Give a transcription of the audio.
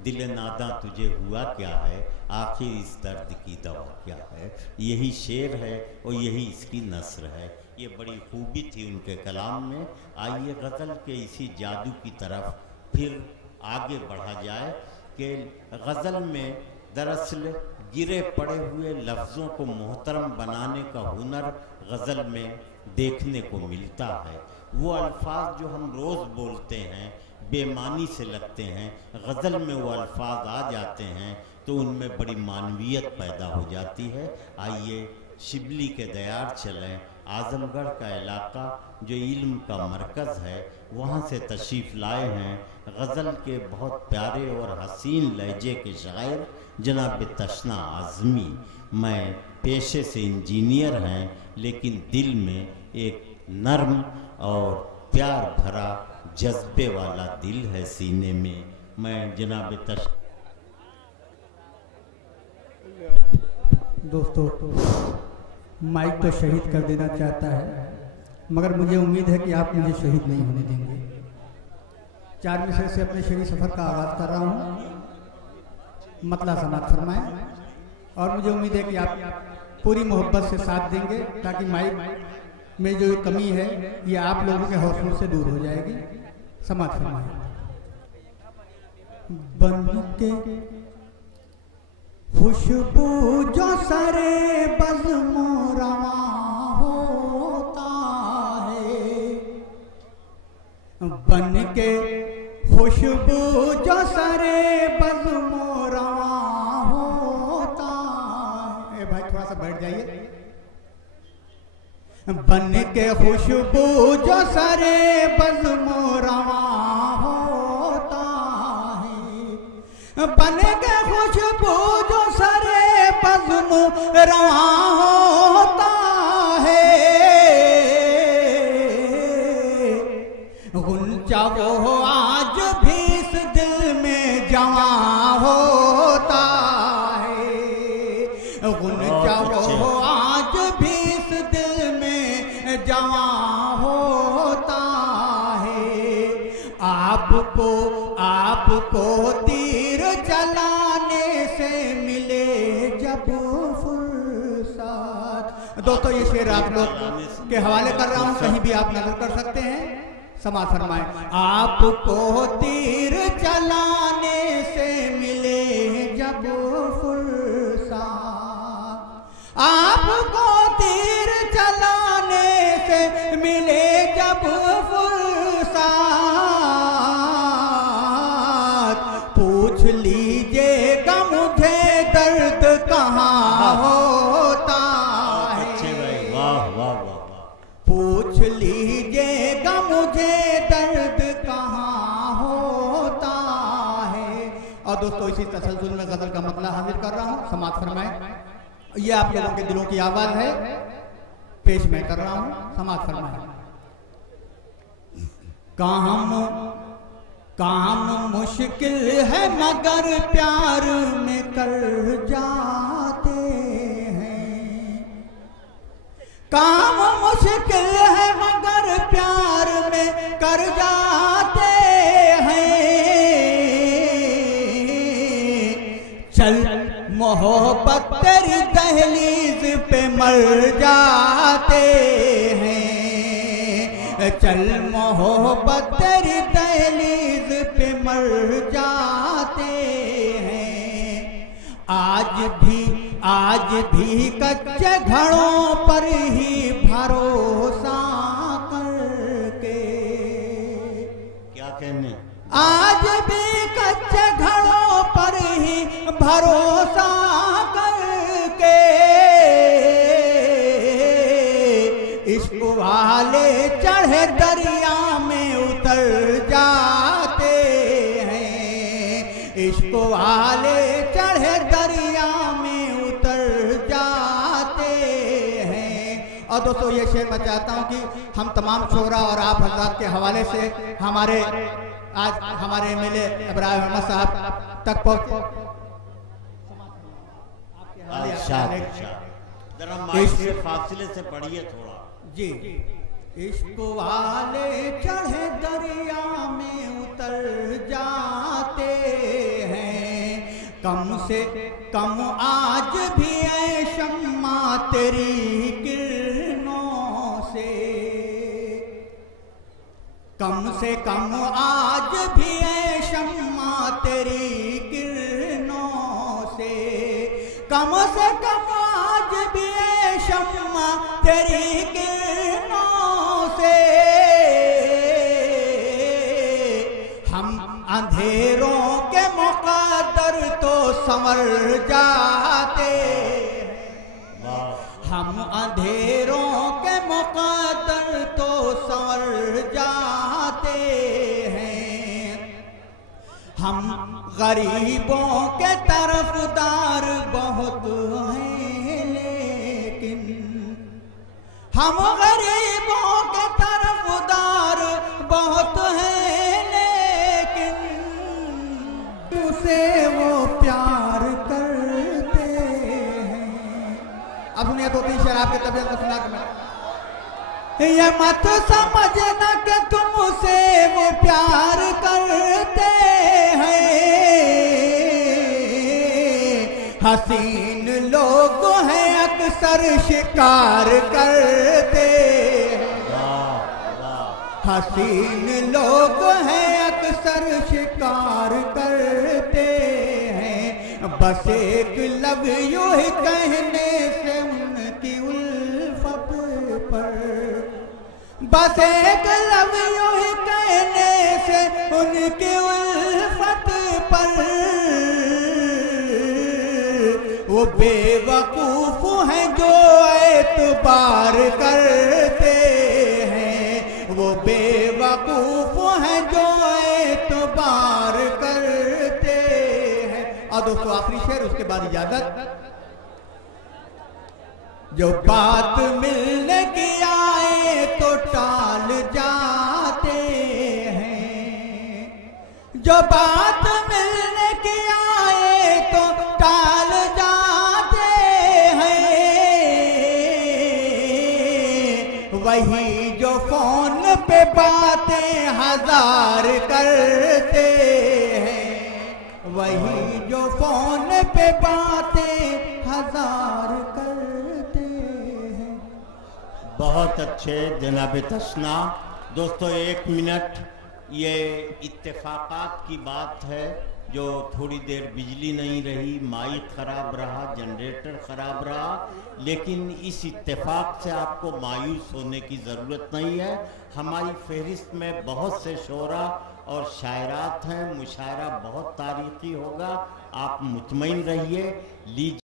दिल नादा तुझे हुआ क्या है, आखिर इस दर्द की दवा क्या है। यही शेर है और यही इसकी नस्र है। ये बड़ी खूबी थी उनके कलाम में। आइए गज़ल के इसी जादू की तरफ फिर आगे बढ़ा जाए कि गज़ल में दरअसल गिरे पड़े हुए लफ्ज़ों को मोहतरम बनाने का हुनर गज़ल में देखने को मिलता है। वो अल्फाज जो हम रोज़ बोलते हैं बेमानी से लगते हैं, गज़ल में वो अल्फाज आ जाते हैं तो उनमें बड़ी मानवियत पैदा हो जाती है। आइए शिबली के दयार चलें। आज़मगढ़ का इलाका जो इल्म का मरकज़ है, वहाँ से तशरीफ़ लाए हैं गज़ल के बहुत प्यारे और हसीन लहजे के शायर जनाब तशना आज़मी। मैं पेशे से इंजीनियर हैं, लेकिन दिल में एक नर्म और प्यार भरा जज्बे वाला दिल है सीने में। मैं जनाब दोस्तों, माइक तो शहीद कर देना चाहता है, मगर मुझे उम्मीद है कि आप मुझे शहीद नहीं होने देंगे। 4 मिसरे से अपने शेरी सफ़र का आगाज़ कर रहा हूँ, मतला समात फरमाएं। और मुझे उम्मीद है कि आप पूरी मोहब्बत से साथ देंगे ताकि माइक में जो कमी है ये आप लोगों के हौसलों से दूर हो जाएगी। समात फरमाएं। बन के खुशबू जो सरे बज़्मो रवा होता है, बन के खुशबू जो सरे बज़्मो रवा होता है। भाई थोड़ा सा बैठ जाइए। बन के खुशबू जो सरे बज़्मो रवा होता है, बन के खुशबू जो सरे बज़्मो रवा होता है। गुंचा वो आज भी इस दिल में जवां होता है, गुंचा वो आज भी इस दिल में जवां होता है। आपको तीर चलाने से मिले जब फुर्सत। दोस्तों, ये शेर आप लोग के हवाले कर रहा हूँ, कहीं भी आप नजर कर सकते हैं। समात फरमाएं। आपको तीर चलाने से मिले जब फुर्सत, आपको तीर चलाने से मिले जब फुर्सत, पूछ लीजिएगा मुझे दर्द कहाँ होता है। वाह वाह वाह। पूछ लीजिएगा मुझे दर्द कहाँ होता है। और दोस्तों, इसी तसलसल में गज़ल का मतला हाजिर कर रहा हूँ। समात फरमाएं। ये आप लोगों के दिलों की आवाज़ है, पेश मैं कर रहा हूँ। समात फरमाएं। काम मुश्किल है मगर प्यार में कर जाते हैं, काम मुश्किल है मगर प्यार में कर जाते हैं। चल मोहब्बत तेरी दहलीज पे मर जाते हैं, चल मोहब्बत तेरी दहलीज पे मर जाते हैं। आज भी कच्चे घड़ों पर ही भरोसा करके, क्या कहने, आज भी कच्चे घड़ों पर ही भरोसा करके इश्क वाले चढ़े दरिया में उतर जाते हैं, इश्क वाले चढ़े दरिया में उतर जाते हैं। और दोस्तों, ये शेर मैं चाहता हूँ कि हम तमाम शोरा और आप हज़रात के हवाले से हमारे आज हमारे एमएलए इब्राहिम अहमद साहब तक पहुँच। फासले से पढ़िए थोड़ा जी। इश्क वाले चढ़े दरिया में उतर जाते हैं, कम से कम आज भी ऐ शम्मा तेरी किरणों से, कम से कम आज भी ऐ शम्मा तेरी किरणों से, कम से कम आज भी ऐ शम्मा तेरी किरणों से। हम अंधेरों के मुक़द्दर तो संवर जाते हैं, हम अंधेरों के मुक़द्दर तो संवर जाते हैं। हम गरीबों के तरफदार बहुत हैं, लेकिन हम गरीबों के तरफदार बहुत हैं, लेकिन उसे वो प्यार करते हैं। अब सुनिए दो तीन शेर आपके तबीयत को सुना के मैं, ये मत समझना कि तुमसे वो प्यार करते हैं। हसीन लोग हैं अक्सर शिकार करते हैं, हसीन लोग हैं अक्सर शिकार करते हैं। बस एक लव यू ही कहने से उनकी उल्फत पर, बस एक लव यू ही कहने से उनकी उल्फत पर वो बेवकूफ हैं जो एतबार करते हैं, वो बेवकूफ हैं जो एतबार करते हैं। और दोस्तों आखिरी शेर, उसके बाद इजाजत। जो बात मिलने की आए तो टाल जाते हैं, जो बात मिलने की आए तो टाल जाते हैं। वही जो फोन पे बातें हजार करते हैं, वही जो फोन पे बातें हजार करते हैं। बहुत अच्छे जनाब तशना। दोस्तों 1 मिनट, ये इत्तेफाकात की बात है। जो थोड़ी देर बिजली नहीं रही, माइक ख़राब रहा, जनरेटर ख़राब रहा, लेकिन इस इत्तेफाक से आपको मायूस होने की ज़रूरत नहीं है। हमारी फहरिस्त में बहुत से शोरा और शायरात हैं, मुशायरा बहुत तारीख़ी होगा, आप मुतमईन रहिए। लीजिए